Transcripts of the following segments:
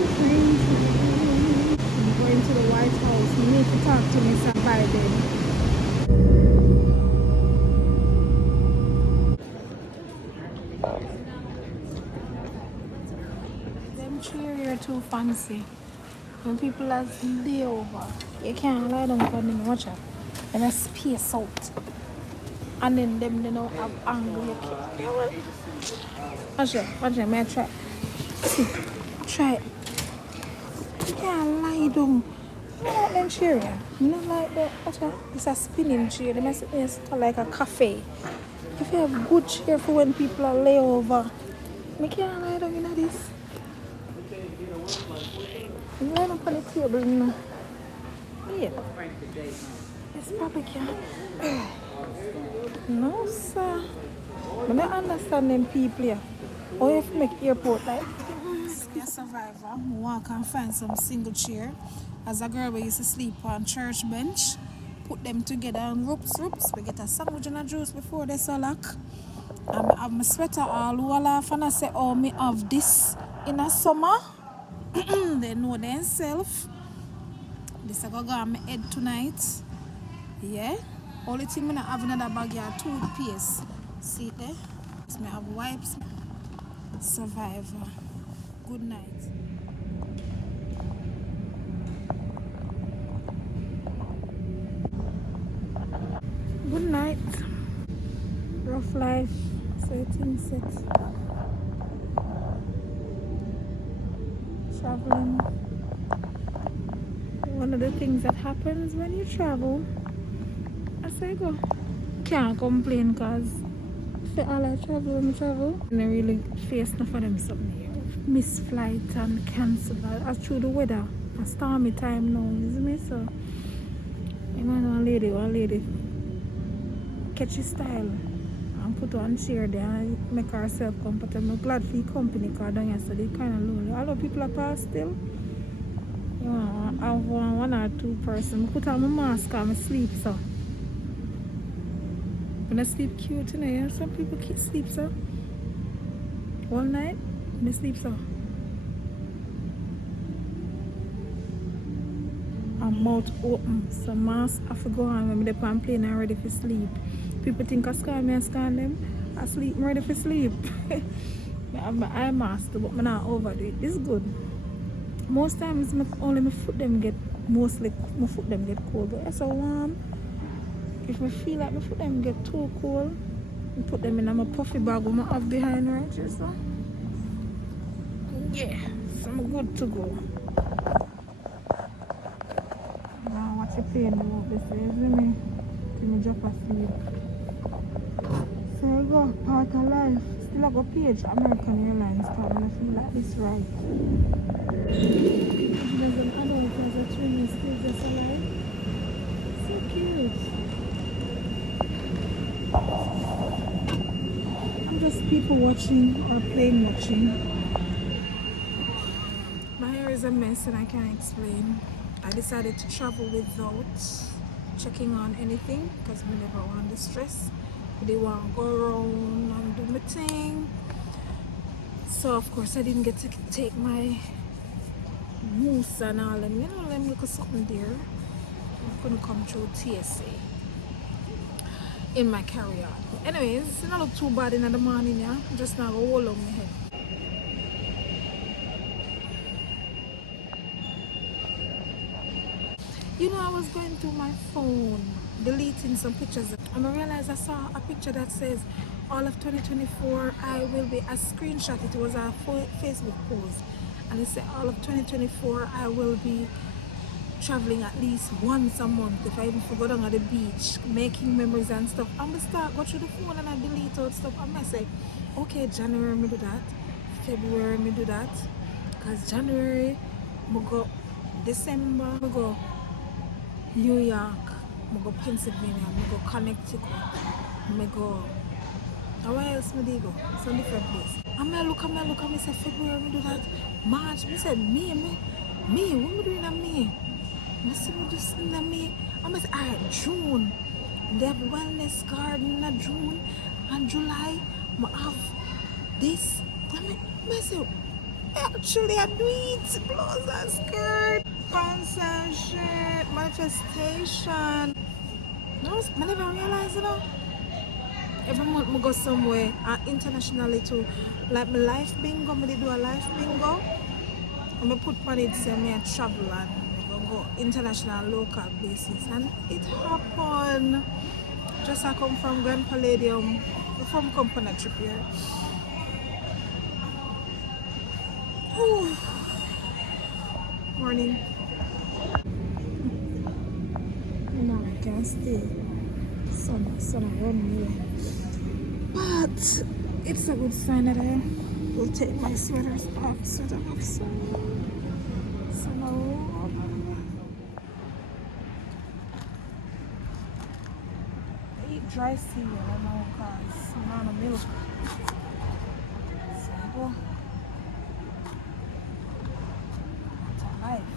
I'm going to the White House. You need to talk to Mr. Biden. Them chair here too fancy. When people are lay over, you can't lie down for them. Watch out. Them a space out. And then them they don't have angle. You can't. Watch it. May I try? See, try it. You can't lie down. I don't like them chair here. I don't like that. Watch out. It's a spinning chair. They must it's like a cafe. If you have good chair for when people are lay over, you can't lie down in this. You lie up on the table, you know. Yeah. It's probably can't. No, sir. I don't understand them people here. How you have to make airport like be a survivor. Walk and find some single chair. As a girl we used to sleep on church bench. Put them together and ropes. We get a sandwich and a juice before they so lock. And I have my sweater all off and I say, oh, me have this in the summer. They know themselves. This I go on my head tonight. Yeah. Only thing I have another bag here, toothpaste. See there? So I have wipes. Survivor. Good night. Good night. Rough life. Setting set. Traveling. One of the things that happens when you travel, I say go. Can't complain because for all I travel when I travel, I really face enough of them something here. Miss flight and cancel. As through the weather. A stormy time now, isn't it? So you know one lady catch his style and put on chair there and make herself comfortable. I'm glad for your company because down yesterday kind of lonely. A lot of people are past still. You know, I have one or two person. I put on my mask and I sleep so. When I sleep cute, you know, some people sleep so. One night, I sleep so. And mouth open, so mask have to go on when they're on plane and ready for sleep. People think I scan me, I scan them. I sleep, I'm ready for sleep. I have my eye mask, but I'm not overdo it. It's good. Most times, only my foot them get cold, but it's so warm. If I feel like my foot them get too cold, I put them in my puffy bag with my have behind right here, so yeah, so I'm good to go. Now watch your plane about this, isn't me? Till me drop asleep. So I go, part of life. Still I go page American Airlines because I feel like this right. There's an adult as a twin still just alive. So cute. I'm just people watching or plane watching. My hair is a mess and I can't explain. I decided to travel without checking on anything because I never want the stress. They want to go around and do my thing. So of course I didn't get to take my moose and all them, you know, them look something there. I'm gonna come through TSA in my carry-on. Anyways, it don't look too bad in the morning, yeah. Just now go hold on my head. You know, I was going through my phone, deleting some pictures, and I realized I saw a picture that says all of 2024 I will be a screenshot. It was a Facebook post, and it said all of 2024 I will be traveling at least once a month. If I even forgot on the beach, making memories and stuff, I'm gonna start go through the phone and I delete all stuff. I'm gonna say, okay, January me do that, February me do that, because January me go, December me go New York, I go Pennsylvania, I go Connecticut, I go. Where else me go? Some different place. I look, I say February me do that. March, me say me, what me doing in May? I say me just in May. I say alright, June. They have wellness garden in June and July. I have this. I say Actually, I do it. Blouse and skirt, pants and shirt, manifestation. No, I never realize, you know. Every month I go somewhere internationally too. Like my life bingo, I do a life bingo. And I put on it say me travel and I go international local basis. And it happened. Just I come from Grand Palladium, from company trip here. Whew. Morning. No, I can't stay. Sun around me. But it's a good sign that I will take my sweaters off. Sweater off. So now I eat dry cereal now because I'm on a milk. So I go. That's a life.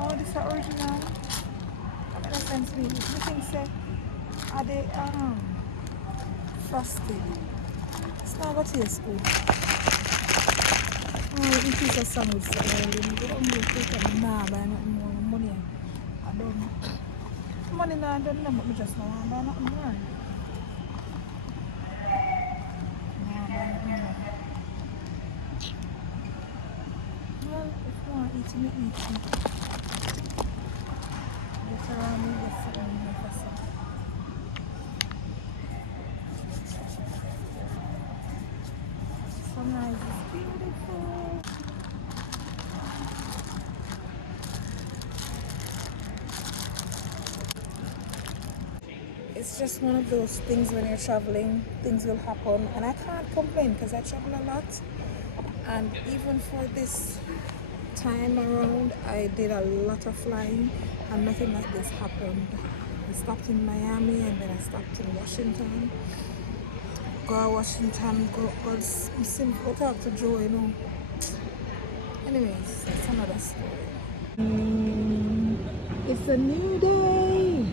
Oh, this is original. I mean, sense me. You think say are they frosted? It's not what taste good. Oh, it is a sandwich. So I don't take nah, buy nothing more money. I don't know. Money now I don't know, but I just know I buy nothing more. Well, if you want to eat, you eat. Get around me, get something in the person. Sunrise is beautiful. It's just one of those things when you're traveling, things will happen, and I can't complain because I travel a lot. And even for this time around, I did a lot of flying, and nothing like this happened. I stopped in Miami, and then I stopped in Washington. Go to Washington, go talk to Joe, you know. Anyways, that's another story. It's a new day,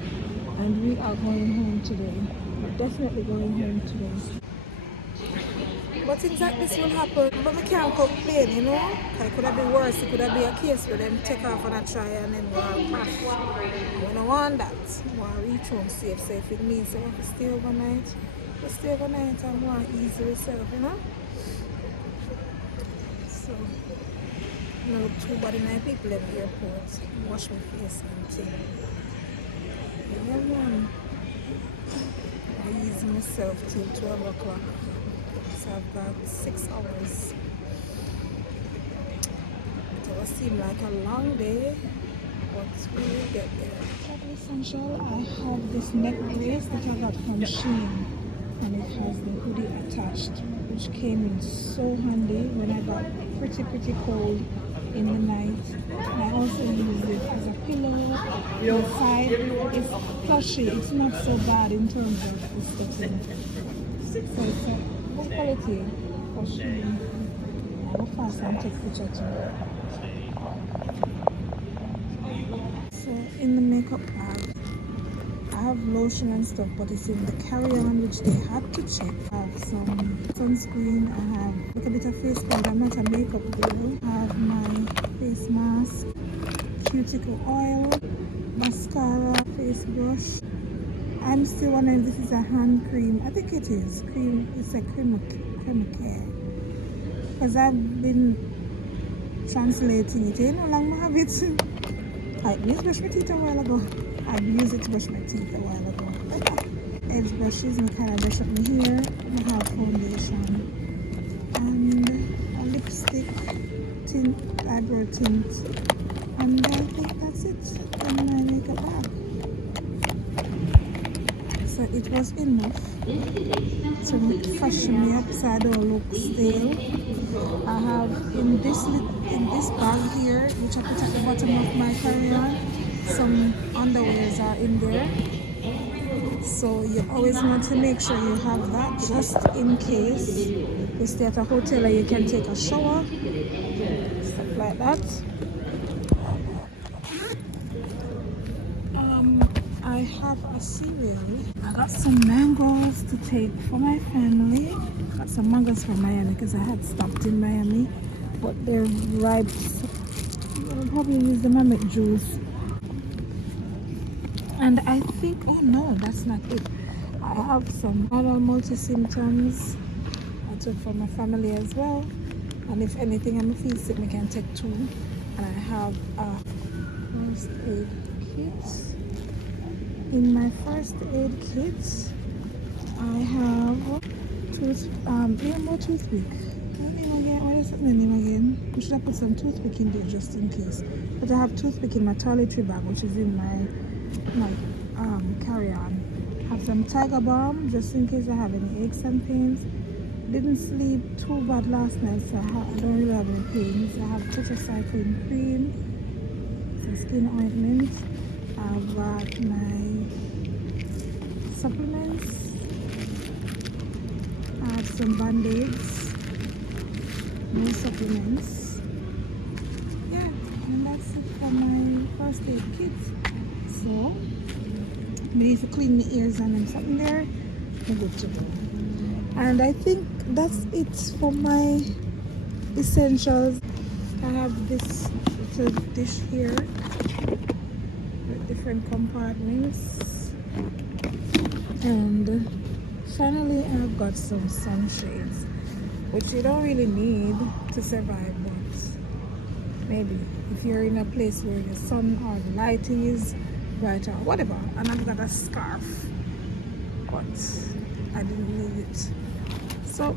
and we are going home today. We're definitely going home today. But things like this will happen, but we can't complain, you know. It could have been worse. It could have been a case where them take off on a try and then go and crash. We don't want that. We want to reach home safe. So if it means we have to stay overnight, we stay overnight and we want to ease ourselves, you know. So, I don't look too bad in my people at the airport. Wash my face and thing. Yeah, man. I ease myself till 12 o'clock. So I've got 6 hours. It will seem like a long day, but we will get there. Travel essential, I have this neck brace that I got from Shein, and it has the hoodie attached, which came in so handy when I got pretty cold in the night. And I also use it as a pillow. The side is plushy, it's not so bad in terms of aesthetic. So it's a good quality for Shein. I'll go fast and take picture too. So in the makeup bag, I have lotion and stuff, but it's in the carry-on, which they had to check. I have some sunscreen, I have a little bit of face powder. I'm not a makeup girl. I have my face mask, cuticle oil, mascara, face brush. I'm still wondering if this is a hand cream. I think it is. Cream. It's a cream care. Because I've been translating it. You know, long I have it. I used to brush my teeth a while ago. I used it to brush my teeth a while ago. Edge brushes, and kind of brush up my hair. I have foundation and a lipstick, tint, eyebrow tint, and I think that's it in my makeup bag. So it was enough to fashion me up so I don't look stale. I have in this bag here, which I put at the bottom of my carry-on, some underwears are in there. So you always want to make sure you have that just in case you stay at a hotel and you can take a shower, stuff like that. I have a cereal. I got some mangoes to take for my family. Got some mangoes from Miami because I had stopped in Miami, but they're ripe. So I'll probably use the mammoth juice. And I think, oh no, that's not it. I have some other multi-symptoms I took for my family as well. And if anything, I'm feel sick, I can take 2. And I have a first aid kit. In my first aid kit, I have more toothpick. What is the name again? I should have put some toothpick in there just in case. But I have toothpick in my toiletry bag, which is in my carry-on. Have some tiger balm just in case I have any aches and pains. Didn't sleep too bad last night, so I don't really have any pains. I have tetracycline cream, some skin ointment. I've got my supplements. I have some band-aids, more supplements. Yeah, and that's it for my first aid kit. So, I need to clean the ears and then something there. I'm good to go. And I think that's it for my essentials. I have this little dish here with different compartments. And finally, I've got some sunshades, which you don't really need to survive, but maybe if you're in a place where the sun or the lighting is bright or whatever. And I've got a scarf, but I didn't need it. So,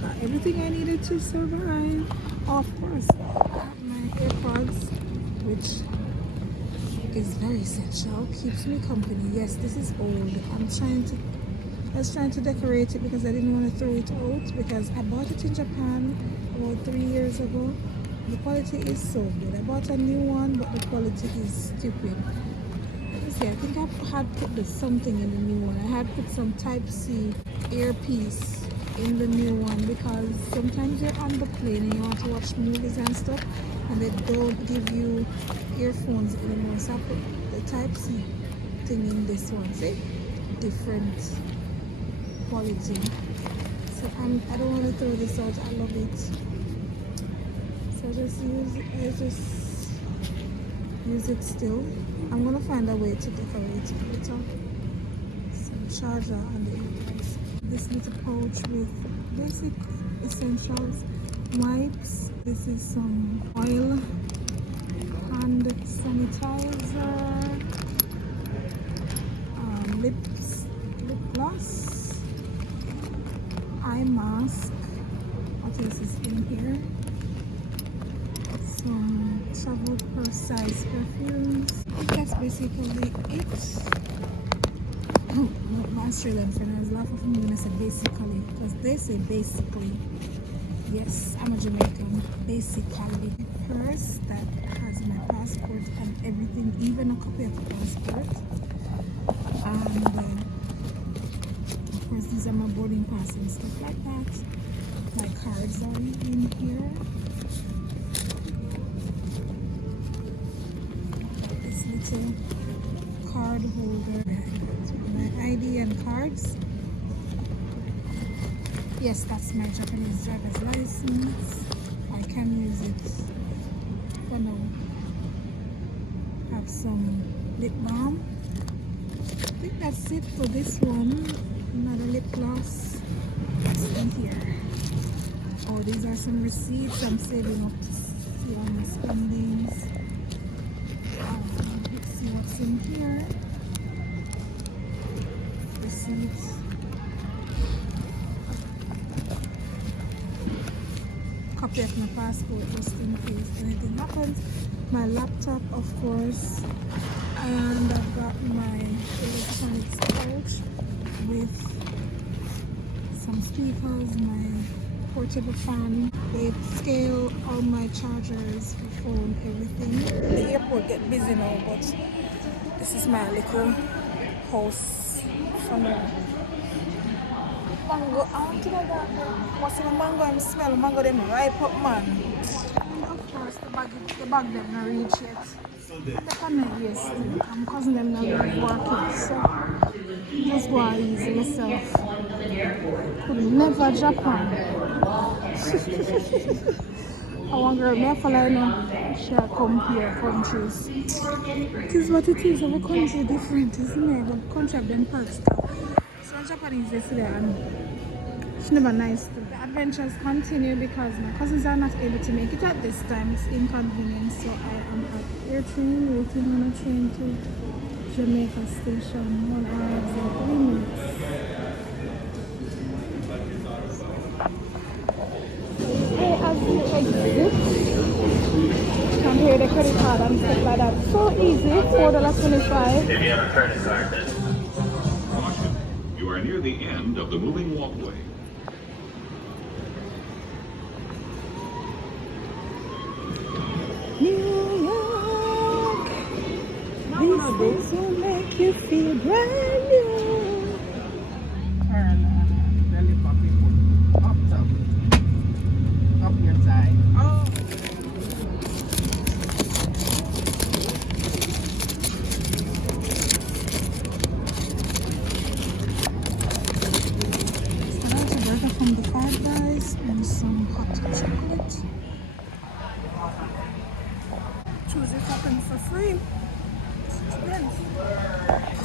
got everything I needed to survive. Of course, I have my AirPods, which is very essential, keeps me company. Yes, this is old. I was trying to decorate it because I didn't want to throw it out, because I bought it in Japan about 3 years ago. The quality is so good. I bought a new one, but the quality is stupid. Let me see, I think I had put something in the new one. I had put some Type-C earpiece in the new one, because sometimes you're on the plane and you want to watch movies and stuff and they don't give you earphones anymore, so I put the Type-C thing in this one. See, different quality. So I don't want to throw this out. I love it. So I just use it still. I'm gonna find a way to decorate it later. Some charger and the earpiece. This little pouch with basic essentials, wipes. This is some oil, hand sanitizer, lip gloss, eye mask. What else is in here? Some travel purse size perfumes. I think that's basically it. My Australian friend was laughing at me when I said basically, because they say basically. Yes, I'm a Jamaican. Basically, a purse that has my passport and everything, even a copy of the passport. And of course, these are my boarding pass and stuff like that. My cards are in here. This little card holder. My ID and cards. Yes, that's my Japanese driver's license. I can use it for now. Have some lip balm. I think that's it for this one. Another lip gloss. That's in here. Oh, these are some receipts I'm saving up to see all my spendings. Let's see what's in here. Receipts. Copy of my passport just in case anything happens. My laptop, of course. And I've got my electronics pouch with some speakers, my portable fan, the scale, all my chargers, my phone, everything. The airport get busy now, but this is my little house for now. Mango, I want to know that what's in the mango and smell mango them ripe up, man. And of course the bag them not reach yet. And the can yes, I'm cousin them not really working, so Just go and easy yourself. Could never Japan. I want girl me follow now. She compare countries. It is what it is. Every country different, isn't it? Every country have them perks. So Japanese yesterday and it's never nice. The adventures continue because my cousins are not able to make it at this time. It's inconvenient. So I am at air train waiting on a train to Jamaica station. 1 hour and 3 minutes. As you exit, you can pay the credit card and stuff like that. So easy, $4.25. If you have a credit card, then. Caution, you are near the end of the moving walkway. New York, these things will make you feel brand new. Belly popping up top. Up your side. Oh. So that's a burger from the Five Guys and some hot chocolate. Choose your topping for free. It's